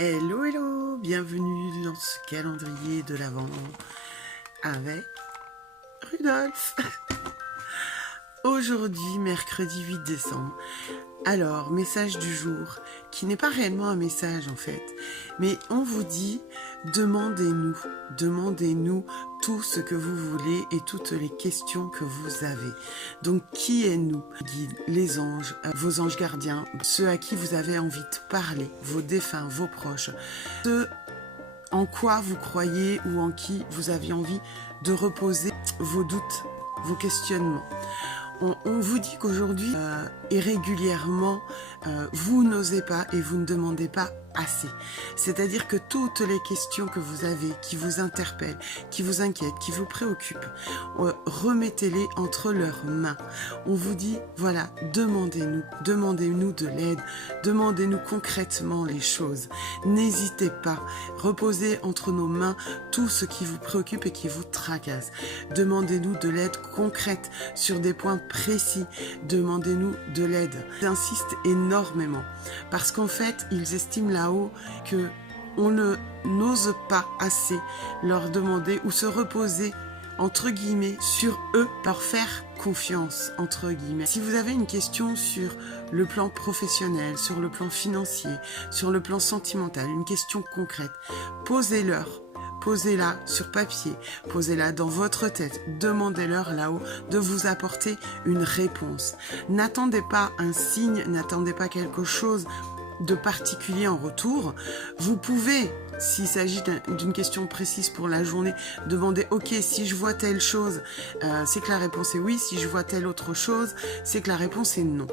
Hello, hello, bienvenue dans ce calendrier de l'Avent avec Rudolf. Aujourd'hui, mercredi 8 décembre. Alors, message du jour, qui n'est pas réellement un message en fait, mais on vous dit, demandez-nous tout ce que vous voulez et toutes les questions que vous avez. Donc, qui est nous? Guide, les anges, vos anges gardiens, ceux à qui vous avez envie de parler, vos défunts, vos proches, ceux en quoi vous croyez ou en qui vous avez envie de reposer vos doutes, vos questionnements. On vous dit qu'aujourd'hui, et régulièrement, vous n'osez pas et vous ne demandez pas assez. C'est-à-dire que toutes les questions que vous avez, qui vous interpellent, qui vous inquiètent, qui vous préoccupent, remettez-les entre leurs mains. On vous dit, voilà, demandez-nous de l'aide, demandez-nous concrètement les choses. N'hésitez pas, reposez entre nos mains tout ce qui vous préoccupe et qui vous tracasse. Demandez-nous de l'aide concrète sur des points précis. Demandez-nous de l'aide. Ils insistent énormément parce qu'en fait, ils estiment là-haut que on n'ose pas assez leur demander ou se reposer entre guillemets sur eux, leur faire confiance entre guillemets. Si vous avez une question sur le plan professionnel, sur le plan financier, sur le plan sentimental, une question concrète, posez-leur. Posez-la sur papier, posez-la dans votre tête, demandez-leur là-haut de vous apporter une réponse. N'attendez pas un signe, n'attendez pas quelque chose de particulier en retour. Vous pouvez, s'il s'agit d'une question précise pour la journée, demander « Ok, si je vois telle chose, c'est que la réponse est oui. Si je vois telle autre chose, c'est que la réponse est non. »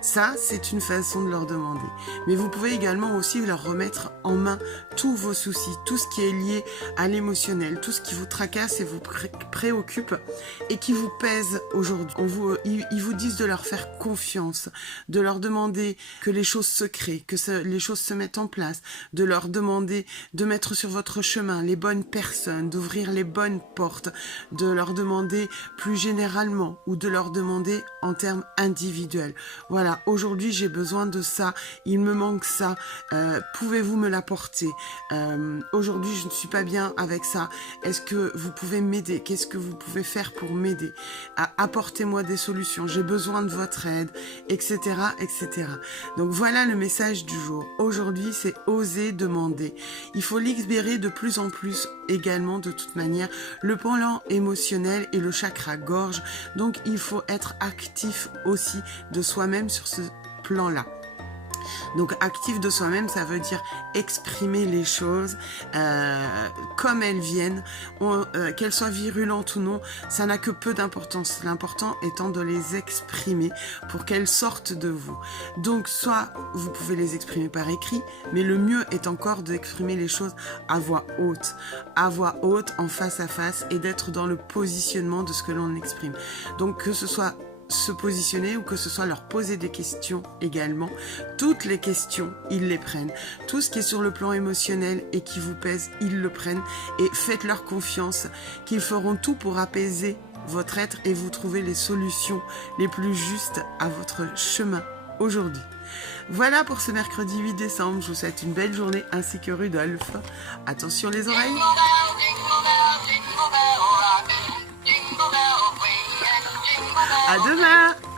Ça, c'est une façon de leur demander. Mais vous pouvez également aussi leur remettre en main tous vos soucis, tout ce qui est lié à l'émotionnel, tout ce qui vous tracasse et vous préoccupe et qui vous pèse aujourd'hui. Ils vous disent de leur faire confiance, de leur demander que les choses se créent, que les choses se mettent en place, de leur demander de mettre sur votre chemin les bonnes personnes, d'ouvrir les bonnes portes, de leur demander plus généralement ou de leur demander en termes individuels. Voilà, aujourd'hui j'ai besoin de ça, il me manque ça, pouvez-vous me l'apporter? Aujourd'hui je ne suis pas bien avec ça, est-ce que vous pouvez m'aider? Qu'est-ce que vous pouvez faire pour m'aider? Apportez-moi des solutions, j'ai besoin de votre aide, etc., etc. Donc voilà le message du jour. Aujourd'hui c'est oser demander. Il faut libérer de plus en plus également de toute manière le plan émotionnel et le chakra gorge. Donc il faut être actif aussi de soi-même sur ce plan-là. Donc actif de soi-même, ça veut dire exprimer les choses comme elles viennent, qu'elles soient virulentes ou non, ça n'a que peu d'importance. L'important étant de les exprimer pour qu'elles sortent de vous. Donc soit vous pouvez les exprimer par écrit, mais le mieux est encore d'exprimer les choses à voix haute, en face à face, et d'être dans le positionnement de ce que l'on exprime. Donc que ce soit se positionner ou que ce soit leur poser des questions également. Toutes les questions, ils les prennent. Tout ce qui est sur le plan émotionnel et qui vous pèse, ils le prennent. Et faites-leur confiance qu'ils feront tout pour apaiser votre être et vous trouver les solutions les plus justes à votre chemin aujourd'hui. Voilà pour ce mercredi 8 décembre. Je vous souhaite une belle journée ainsi que Rudolf. Attention les oreilles. À demain!